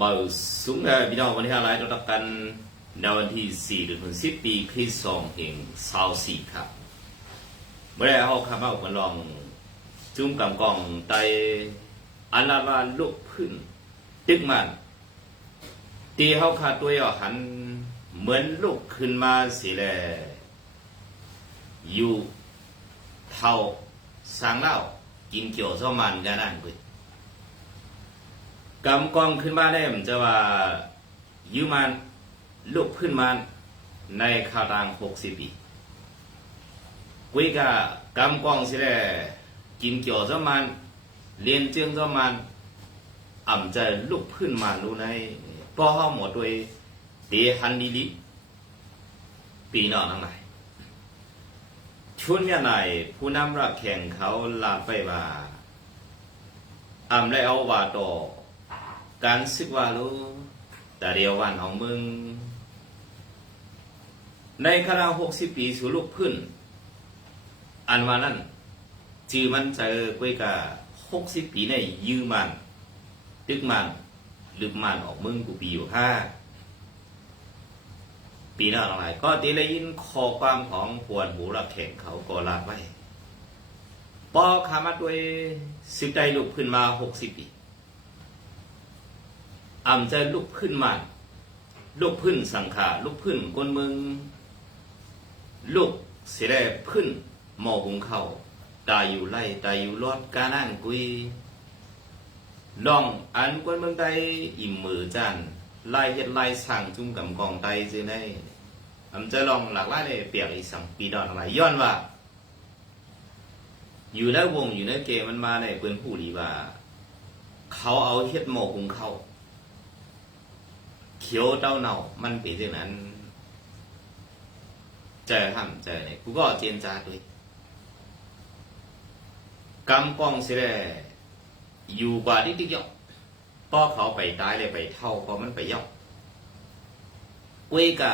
มาสูงเลยพี่น้องวันที่อะไรเราตักกันในวันที่สี่เดือนสิบปีคริสต์สองแห่งสาวสี่ครับ เมื่อไรเขาคำว่าผมลอง จุ่มกับกองไตอันละวาลุกขึ้น ตึกมันตีเขาขาดตัวอ่หัน เหมือนลุกขึ้นมาสิแลอยู่เท่าสางเล่ากินเกี่ยวซ้อมันกันนั่นเว้ย กำกองขึ้นมาได้มันจะว่ายืมมันลุกขึ้นมาในข่าวต่างหกสิบปีกุยกะกำกองสิแลกินเกี่ยวซะมันเรียนเจียงซะมันอ่ำจะลุกขึ้นมารู้ในป้อห้าหมดด้วยเดฮันดีลิปีนอนทั้งหลายชุนยาไหนผู้นำรับแข่งเขาลาไปว่าอ่ำได้เอาว่าต่อ การศึกว่ารู้แต่เดียววันของมึง ในคณะหกสิบปีสู่ลูกพื้น อันว่านั้นจือมันเจอกุยกะหกสิบปีในยืมมันตึกมันลึกมันออกมึงกูปีอยู่ห้าปีหน้าอะไรก็ตีเลยยินคอความของปวนหูรักแข่งเขาก็ลาดไว้ปอขามาด้วยสิบได้ลูกขึ้นมาหกสิบปี อ่ำจลุกขึ้นมาลุกขึ้นสังขาลุกขึ้นกนมึงลุกเสียได้ขึ้นหมอหุงเขาตายอยู่ไล่ตายอยู่รอดกานั่งกุยลองอันกวนมืองใดอิ่มมือจานไล่เฮ็ดไล่สั่งจุ่มกับกองไตสิได้อำจลองหลากหลายเลยเปียกอีสังปีดอนอะไรย้อนว่า อยู่ในวงอยู่ในเกมมันมาในเปื้นผู้ดีว่า เขาเอาเฮ็ดหมอหุงเขา เขียวเต้าเน่ามันเป็นอย่างนั้นเจอทำเจอเนี่ยกูก็เจนจาด้วยกำกองเสียแลอยู่กว่าที่ติ๊กยอกป้อเขาไปตายเลยไปเท่าพอมันไปยอกเว้ยกะ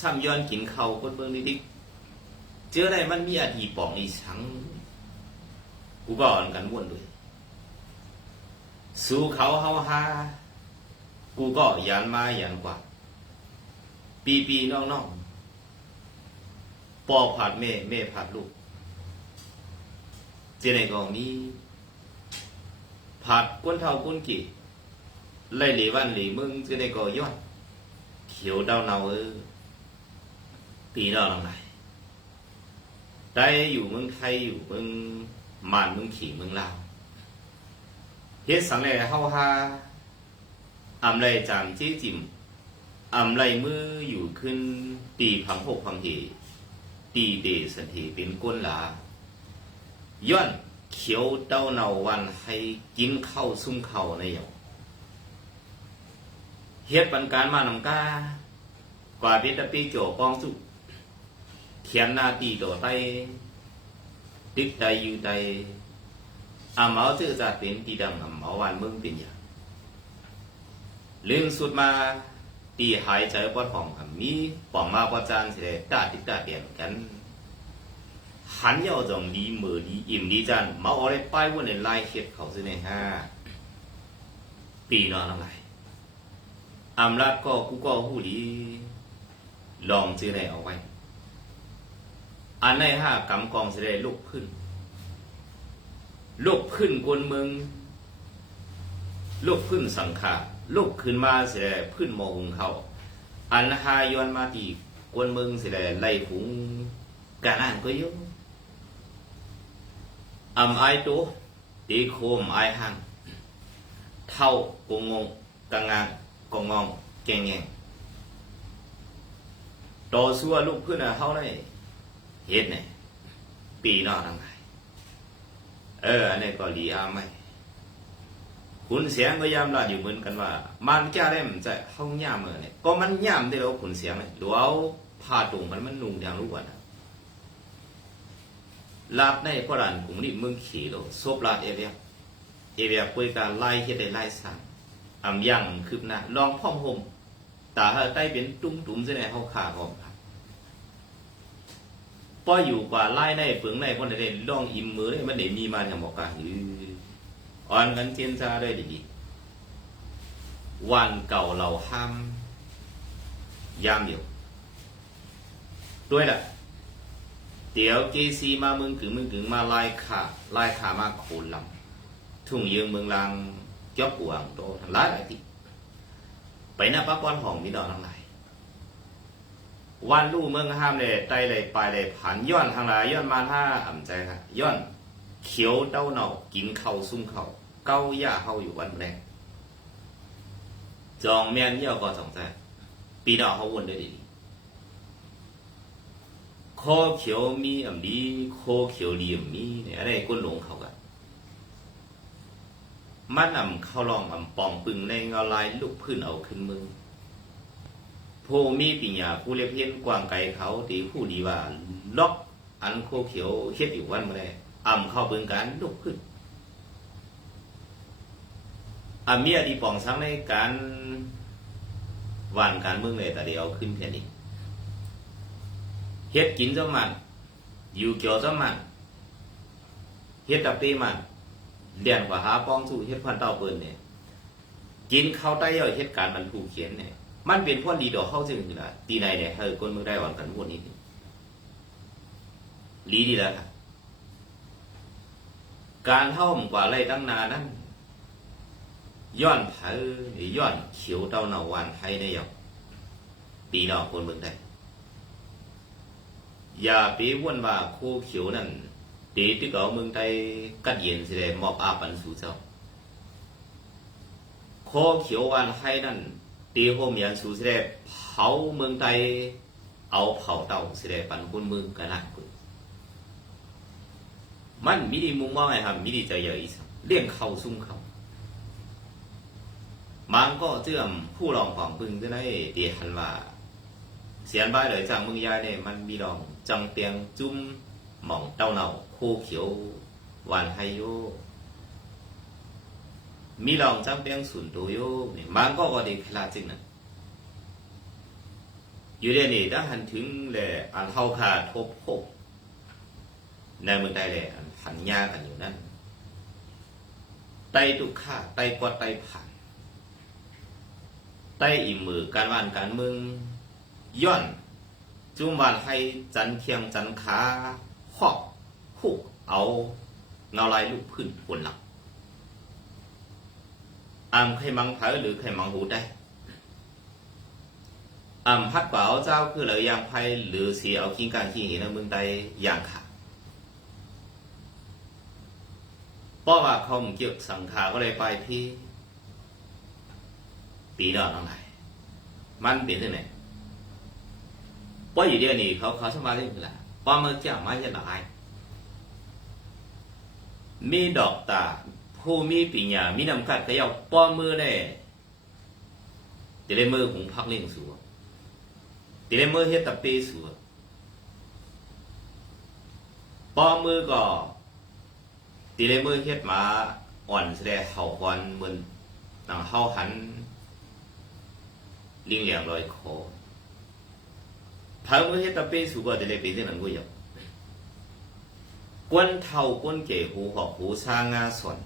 ซ้ำย้อนกินเขาคนเบิ่งนิดิกเจอได้มันมีอดีปองอีสัง กูก็อ่อนกันวนด้วย สู้เขาเฮาฮา กูก็ยันมายันกว่า ปีปีน้องน้องปอผัดแม่แม่ผัดลูกเจในกองนี้ผัดก้นเท่าก้นกี่ไล่หลวันหลมึงเจในกองย้อดเขียวดาวเนาเออปีดาวหลังไหนได้อยู่เมืองไทยอยู่เมืองมานเมืองขี่เมืองลาวเฮ็ดสังแลเฮาฮา อำไรจามจี้จิมอำไรมืออยู่ขึ้นตีพังหกพังเหตีเดสันทีเป็นก้นหลาย้อนเขียวเต้าเนาวันให้กินข้าวซุ่มข้าวในหยอเฮ็ดปันการมานำกากว่าเบิตปีโจปองสุเขียนหน้าตีโตไตติดใจอยู่ใจอำเอาชื่อจะเป็นตีดังอำเอาวันเมืองเป็นอย่าง เรื่องสุดมาตีหายใจปอดของครับมีปองมาปอจานเสดตาติดตาเปลี่ยนกันหันยาวจงดีมือดีอิ่มดีจันมาเอาได้ป้ายวันในลายเข็ดเขาสิในห้าปีนอนอะไรอำลาดก็กูก็หูดี ลองซื้อในเอาไว้ อันในห้ากำกองเสได็ลุกขึ้นลุกขึ้นกวนเมือง ลุกขึ้นสังขาลุกขึ้นมาเสียพื้นโมงเขาอันหายอนมาตีกวนเมืองเสียไล่หุงกานั่นก็ยุ่อำไอตัวตีโคมไอหังเท่ากงงกังงางกงงองแกงแงงต่อสู้ลูกเพื่อนเขาเลยเฮ็ดเนี่ยปีนอกทั้งหลายเอออันนี้ก็ดีอาไม่ ขุนเสียงก็ยามลาอยู่เหมือนกันว่า มันแก้ได้มันจะห้องย่ามเมื่อเนี่ยก็มันย่ามได้แล้วขุนเสียงเนี่ยเอาผ้าตุงมันมันนุ่งอย่างรู้ว่านะลาบในพระรันกลุ่มนี้มึงขี่โลซบลาเอเวียเอเวียคุยการไล่เฮ็ดได้ไล่สั่งอำยังคืบหน้าลองพ่อมห่มตาเฮาใต้เป็นตุ้มตุ้มๆซะในเฮาขาพร้อมครับป้ออยู่กว่าไล่ในเปลืองในคนใดลองอิ่มมือได้มันได้มีมาอย่างบอกกันอือ อ่อนกันเจียนซาได้ดีวันเก่าเราห้ามยามอยู่ด้วยล่ะเดี๋ยวเจซีมาเมืองถึงเมืองถึงมาไล่ขาไล่ขามาโคนลำทุ่งยืงเมืองลางยอบหวงโตทั้งหลายหลายติไปหน้าป้าป้อนห้องมีดอกทั้งหลายวันลู่เมืองห้ามเลยไตเลยไปเลยผ่านย้อนทางหลายย้อนมาท่าอ่ำใจค่ะย้อน เขียวเต้าเนากินข้าวซุ่มข้าวเก้าย่าเฮาอยู่วันแรกจองแม่นเยี่ยวก็สองใจปีดอกเขาวนได้ดีคอเขียวมีอ่ำดีคอเขียวดีอ่ำมีเนี่ยอะไรก้นหลงเขากันมันอ่ำเข้าลองอ่ำปองปึงในเงาลายลูกพื้นเอาขึ้นมือผู้มีปัญญาผู้เรียเพียนกว้างไกลเขาตีผู้ดีว่าล็อกอันโคเขียวเฮ็ดอยู่วันเมื่อไร อ่ำเข้าเบิ่งการลุกขึ้นอ่ำเมียดีปองสังในการวานการเมืองเลยแต่เดียวขึ้นแค่นี้เฮ็ดกินเจ้ามัน อยู่เกี่ยวเจ้ามันเฮ็ดตับตีมันเรียนกว่าหาป้องสู้เฮ็ดพันเต้าเปิ้นเนี่ยกินข้าวใต้ย่อยเฮ็ดการมันผูกเขียนเนี่ยมันเป็นพวกดีดอกเข้าจึงคือละตีในเนี่ยเฮ้ยคนมือได้หวังกันพวกนี้นี่ลีดีแล้วครับ การเท่ามกว่าไรตั้งนานนั้นย้อนเผาหรือย้อนเขียวเต้าเนาวันไทยในหยอกตีนอกคนเมืองได้อย่าไปวนว่าโคเขียวนั่นตีที่เก่าเมืองไทยกัดเย็นสิได้มอบอาปันสู่เจ้าโคเขียววันไทยนั่นตีโฮมยันสูสิได้เผาเมืองไทยเอาเผาเต่าสิได้ปันคนเมืองกันละคุณ มันมิดีมุมมองไงครับมิดีใจใหญ่อีสเลี้ยงเขาซุ่มเขามันก็เชื่อมผู้รองของปึงจะได้เตีหันว่า เสียนบ้ายเลยจากเมืองยายเนี่ยมันมีรองจังเตียงจุ้มหม่องเต้าเนาโคเขียวหวานไฮโยมีลองจำเปียงสุนโตโยเนี่ยมันก็ก็ดีคลาจริงนะอยู่เดี๋ยวนี้ถ้าหันถึงเลยอันเท่าขาทบหกในเมืองไทยเลย อันยากันอยู่นั่นไตตุกข้าไตกวาดไตผ่านไตอิ่มมือการว่านการมืองย้อน จุ่มวานให้จันเคียงจันขาหอกหุกเอาเงาลายลูกพื้นบนหลังอ่ำไข่มังเผาหรือไข่มังหูได้อ่ำพัดกว่าเจ้าคือเหลือยางไผ่หรือเสียเอาขี้การขี้เห็นมืองใดอย่างขาด เพราะว่าเขาเกี่ยวสังขาก็เลยไปที่ ปีดอกน้องไหนมันเป็นที่ไหนเพราอยู่เดียวนี้เขาเขาสมาธิคือละเพราะมันจะมาจะหลายมีดอกตาผู้มีปัญญามีนำกัดก็ยาป้อมมือได้ตีเลมือของพักเลี้ยงสัวตีเลมือเฮ็ดตะเปสัวป้อมมือก็ ตีเลมือเฮ็ดมาอ่อนแสดงเห่าควันเหมือนหนังเห่าหันลี้งเหลี่ยงลอยคอพักมือเฮ็ดตะเป้สัวก็ตีเลยเป็นที่นั้นก็ยากกวนเท่ากวนเก๋หูหอกหูชางาส่วน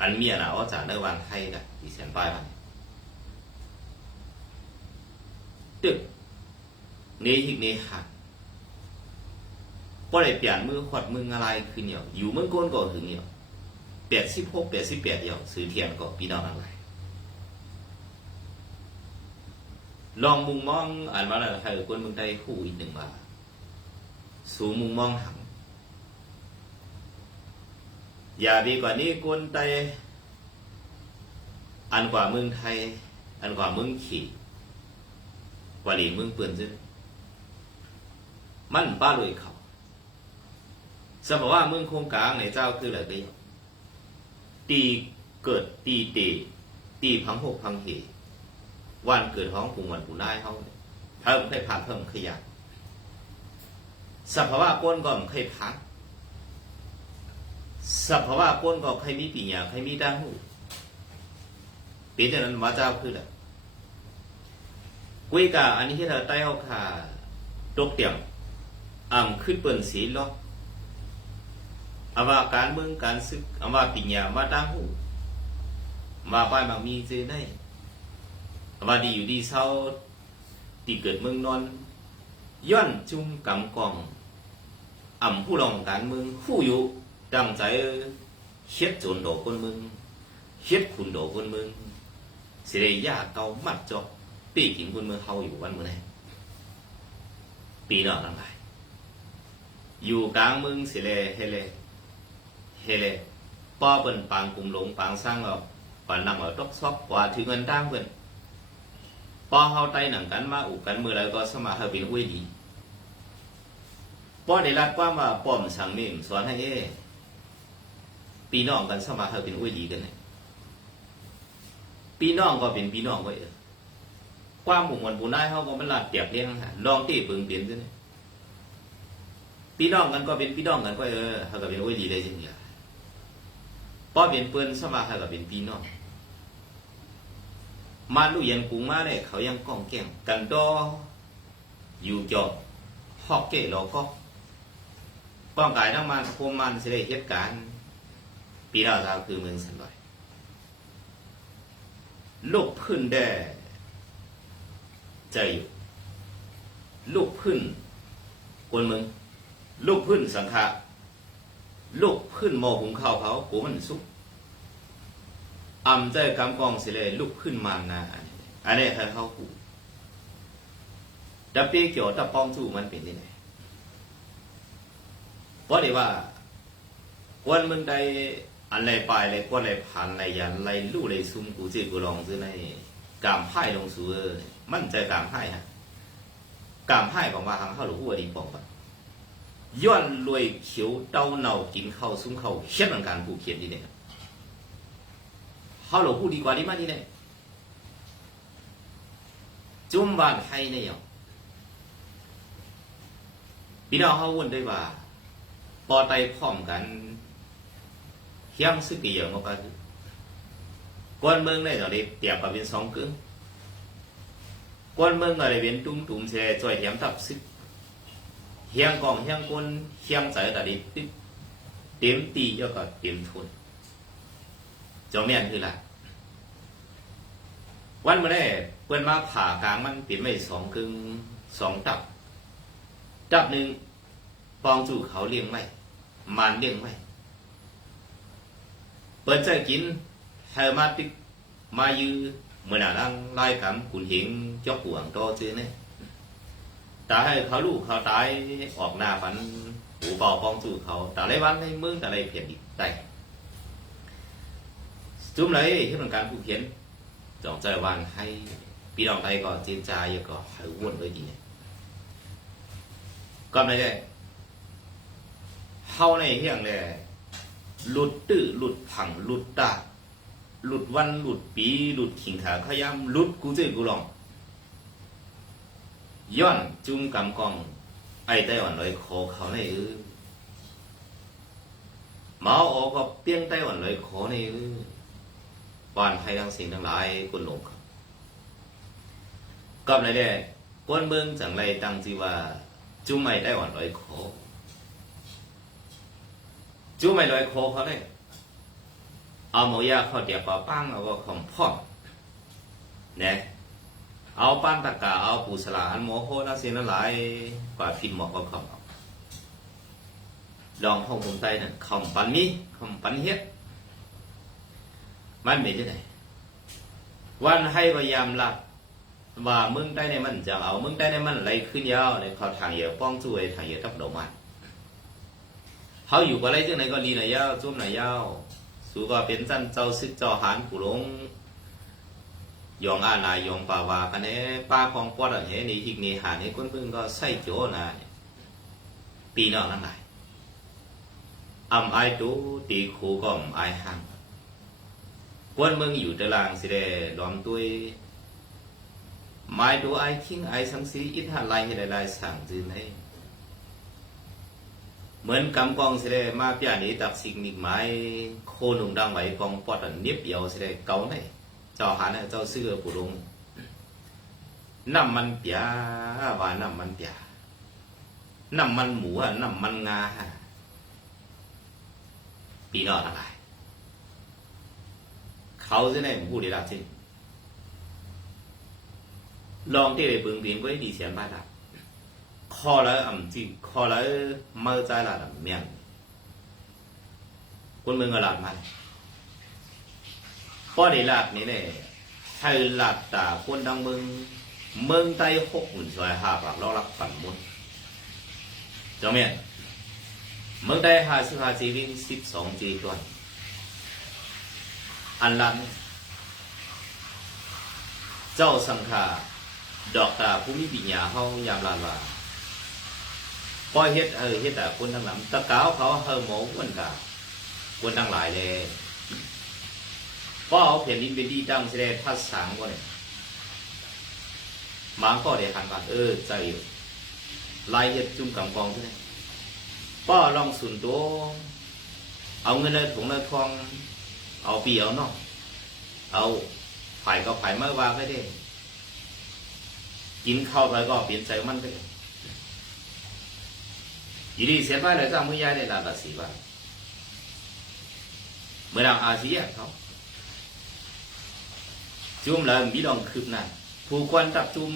อันเมียนะว่าจะในวันไทยกับดิฉันป้ายมันตึกนี้หิกนี้หัก พอได้เปลี่ยนมือขวดมืออะไรคือเนี่ยอยู่เมืองก้นก็ถึงเนี่ยแปดสิบหกแปดสิบแปดเดียวซื้อเทียนก็พี่น้องอะไรลองมุงมองอ่านมาแล้วใครคนเมืองไทยคู่อีกหนึ่งว่าสูมุงมองหังอย่าดีกว่านี้กวนไตอันกว่าเมืองไทย อันกว่าเมืองขี่กว่าหลีเมืองเปื่อนซึ่งมันป้าลุยเขา สมมติว่าเมืองโครงกลางในเจ้าคืออะไรก็อย่างตีเกิดตีเตตีพังหกพังเหวันเกิดของผู้วันผู้นายเขาเพิ่มให้ผ่านเพิ่มขยันสภาวะก้นก็ไม่เคยพักสภาวะก้นก็ใครมีปีญาใครมีด้านหูปีแต่นั้นมาเจ้าคือละกุยกาอันนี้ที่เธอใต้เอาขาตกเตี่ยมอ่ำขึ้นเปิ่นสีล็อก อาว่าการเมืองการซึกอาว่าปีญามาด้าหูว่าป้ายบางมีเจอได้ว่าดีอยู่ดีเศร้าตีเกิดเมืองนอนย้อนจุ่มกำกองอ่ำผู้รองการเมืองผู้อยู่ดังใจเฮ็ดโจนโดคนเมืองเฮ็ดขุนโดคนเมืองสิได้ยาเกามัดจอกปีกินคนเมืองเฮาอยู่วันเมื้อไหนปีนอกทั้งหลายอยู่กลางเมืองสิเลเฮเล เฮเลป้อเปิ้นปางกลุ่มหลงปางสร้างเอาปานนำเอาตอกซอกกว่าถึงเงินตามเพิ่นป้อเฮาไต้หนังกันมาอุกันมื้อใดก็สมาเฮาเป็นอุ้ยดีป้อได้รับความว่าป้อมสั่งมิมสอนให้เอพี่น้องกันสมาเฮาเป็นอุ้ยดีกันเนี่ยพี่น้องก็เป็นพี่น้องก็เออความหมู่มวลผู้นายเฮาก็มันลาดเปียบเลี้ยงฮะลองที่ปึงเปลี่ยนซะเนี่ยพี่น้องกันก็เป็นพี่น้องกันก็เออเฮาก็เป็นอุ้ยดีได้จังซี่ ป้อเป็นเปิ้นสมาเฮาก็เป็นพี่น้องมาลูกยันกุงมาได้เขายังก้องแก้งกันดออยู่จอฮอกเก้รอก็ป้องกายน้ำมันโคมมันสิได้เหตุการณ์ปีดาวดาวคือเมืองสันลอยลูกพื้นได้ใจอยู่ ลูกพื้นกวนเมืองลูกพื้นสังฆะ ลูกพื้นมอหุงข้าวเขากูมันสุกอ่ำใจกำกองสิเลยลุกขึ้นมานาอันนี้อันนี้คือเขาหูดับเบี้ยเกี่ยวดับป้องสู้มันเป็นยังไงเพราะเดี๋ยวว่าวันมึงใดอันไรไปอะไรกวนอะไรผ่านอะไรยันอะไรลู่อะไรซุ่มกูเจกูลองซื้อในกามไพ่ลงสู่เออมั่นใจกามไพ่ฮะกามไพ่ของว่าทางเข้าหรือหัวดีปองปะ ย้อนรวยเขียวเต้าเนากินข้าวซุ้มข้าวเขียนเหมือนการผูกเขียนดีเนี่ยเขาหลวงพูดดีกว่านี้มากนี่เนี่ยจุ่มบานไทยเนี่ยยังพี่น้องเขาวนได้ว่าปอไตพร้อมกันเฮียงซึกกี่อย่างก็คือกวนเมืองได้ตอนนี้เตรียมกับเป็นสองกึ่งกวนเมืองอะไรเป็นตุ้มตุ้มเชยจ่อยเหียมทับซึก เฮียงกองเฮียงกนเฮียงใจตอนนี้ติ๊บเต็มตีแล้วก็เต็มทุนจงเมียนคืออะไรวันมาได้เพื่อนมาผ่ากลางมันปิดไม่สองกึ่งสองตับตับหนึ่งปองจู่เขาเลี้ยงไม่มานเลี้ยงไม่เปิดใจกินเฮมาติกมายือเมื่อหนาลังไล่กำกุนหิงจอกห่วงโตซื้อเนี่ย แต่ให้เขาลูกเขาตายออกหน้าฝันหูเบาปองจู่เขาแต่ไรวันในเมืองแต่ไรเพียนอีกได้จุ่มเลยที่เป็นการผู้เขียนจองใจวางให้พี่น้องไทยก็เจนจายก็ให้ว่นไว้ดีเนี่ยก็ไม่ได้เฮาในเฮียงเลยหลุดตื้อหลุดผังหลุดตาหลุดวันหลุดปีหลุดขิงขาขยำหลุดกูเจอกูลอง ย้อนจุ่มกำกอง ไอ้ไต้หวันลอยคอเขาในเออเมาออกก็เปี้ยงไต้หวันลอยคอในเออบ้านไทยทั้งสิ่งทั้งหลายคนหลงครับก็เลยได้ก้นเมืองจังไรตั้งจีว่า จุ้ไม่ได้หวานร้อยโคจุ้ไม่ร้อยโคเขาเลยเอาหมูยาเขาเดียบปาปั้งเอาก็ของพ่อเนี่ย เอาปั้นตะกาเอาปูสลาอันโมโหนักเสียนหลายกว่าพินหมอกก็เขาลองท่องผมใต้นั่นคำปันมีคำปันเฮ็ดมันเป็นยังไงวันให้พยายามรับว่ามึงได้ในมันจะเอามึงได้ในมันไรขึ้นยาวในเขาทางเหยียป้องช่วยทางเหยียทับดอกมันเขาอยู่กับอะไรจังไหนก็ลีไหนยาวจุ่มไหนยาวสู้ก็เป็นจันเจ้าซึกเจ้าหานผู้หลง ยองอานายยองป่าวากันเน่ป้าของปอดอะไรนี่หิกนี่หานี่คนพึ่งก็ใส่โจนะปีนอกนั่นไงอำไอตูตีคูก็อำไอหัง quân mừng อยู่ตารางสิได้ล้อมด้วยไม้ดูไอคิงไอสังสีอิทหาลายให้ได้ลายสั่งจืนให้เหมือนกำกองสิได้มาเปียนี้ตักสิ่งนิกไม้โคนุ่งดังไหวกองปอดอันเนียบเดียวสิได้เกาในเจ้าหาเนี่ยเจ้าเสื้อผู้ลงน้ำมันเปียว่าน้ำมันเปียน้ำมันหมูอะน้ำมันงาปีนออะไรคเขาจะได้ผู้ได้รับจริงลองที่ได้ปึงเปลี่ยนก็ได้ดีเสียบ้านละคอแล้วอ่ำจริงคอแล้วเมื่อใจละเมียนคนเมืองก็หลาดมา พอได้ลาดนี่เนี่ยให้หลาดตาคนดังเมืองเมืองใต้หกหมื่นซอยหาปากรอรับฝันมุนเจ้าเมียนเมืองใต้ห้าสิบห้าจีวิ่งสิบสองจีก่อนอันลันเจ้าสังฆาดอกตาผู้มีปัญญาเฮายามลานว่าปล่อยเฮ็ดเออเฮ็ดแต่คนทั้งหลังตะกาวเขาเฮาหมูคนกาคนทั้งหลายเลย ก็เอาแผ่นดินเป็นที่ตั้งแสดงทัศสางว่าเนี่ยมางก็ได้หันว่าเออใจอยู่ลายเฮ็ดจุ่มกำกองใช่ไหมป้อลองสุนตัวเอาเงินเลยถุงเลยทอง เอาเปีเอาเนาะเอาไผ่ก็ไผ่เมื่อวางไม่ได้ กินข้าวไปก็เปลี่ยนใจมันไปเลยยีดีเสียไปเลยจ้างมือยายได้ลาบาสีบาเมื่อเราอาเซียเขา จุ่มเลยมีลองคืบหน้าผู้ควรตับจุ่ม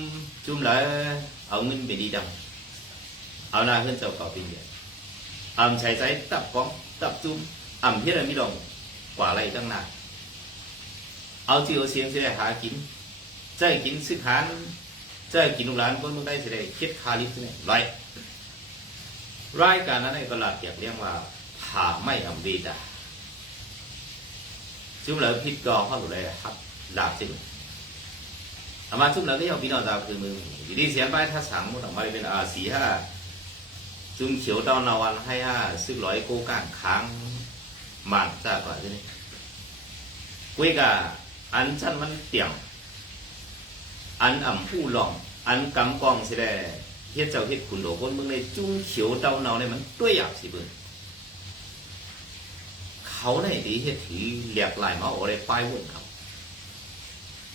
จุ่มเลยเอาเงินไปดีดำเอาหน้าขึ้นเจ้าเก่าปีเดียวอำใช้ใจตับกองตับจุ่มอำเพี้ยมีลองกว่าอะไรตั้งนานเอาที่เอาเสียงสิได้หากินใจกินซื้อขานใจกินลูกหลานคนเมืองได้สิได้คิดคาลิฟสิได้ไรรายการนั้นก็หลักอยากเรียกว่าผาไม่อำเวดาจุ่มแล้วพิษกอเข้าหลุดเลยครับ หลักจริงอามาจุ่มแล้วก็ยังพี่น้องดาวคือมืออยู่ดีเสียไปถ้าสั่งมันออกมาเป็นอาสีห้าจุ่มเขียวดาวนาวันให้ห้าซึ่งร้อยโกก้านค้าง màn ra khỏi thế này quê cả ăn chân มันเตี่ยงอันอ่ำผู้หลองอันกำกองสิได้เฮ็ดเจ้าเฮ็ดขุนโดคนเมืองในจุ้งเขียวเตาเนาเนี่ยมันตัวอยากสิเบิ่งเขาในดีเฮ็ดถือเหลียกลายมาโอได้ป้ายวุ่นเขา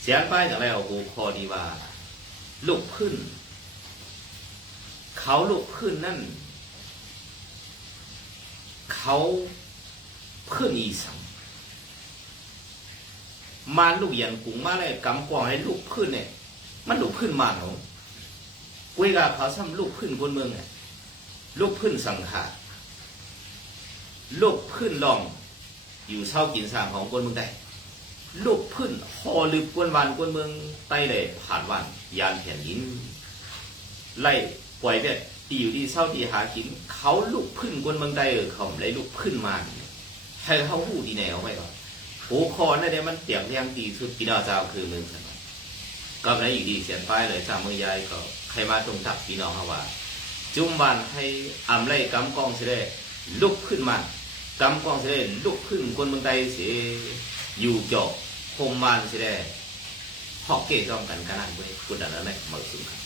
เสียนป้ายจากแล้วโหคอดีว่าลูกขึ้น เขาลูกขึ้นนั่น เขาเพื่อนอีสังมาลูกยันกุ้งมาเลยกำกวางให้ลูกพื้นเนี่ย มันลูกพื้นมาเนาะเวลาเขาซ้ำลูกพื้นคนเมืองเนี่ยลูกพื้นสังขารลูกพื้นลอง อยู่เช่ากินสางของคนเมืองใด ลูกพื้นหอลืบกวนวันกวนเมืองใต้เลยผ่านวันยานแผ่นดินไล่ปล่อยเด็ดตีอยู่ที่เศร้าที่หากินเขาลูกพื้นกวนเมืองใดเออเขาเลยลูกพื้นมาให้เขาหูดีแนวไว้ก่อนหูคอนั่นเนี่ยมันเตียงเรียงดีสุดพี่น้องเจ้าคือเมืองสนก็ไม่อยู่ดีเสียนป้ายเลยสามมืองยายก็ใครมาตรงทับพี่น้องเขาว่าจุ่มบันให้อำไล่กำกองเสด็จลุกขึ้นมากำกองเสด็จลุกขึ้นคนเมืองใดเสีย อยู่เจาะคมมันเสด็จหอกเกจองกันกันนั่นไว้คุณดันนั้นไหมมาสุนครับ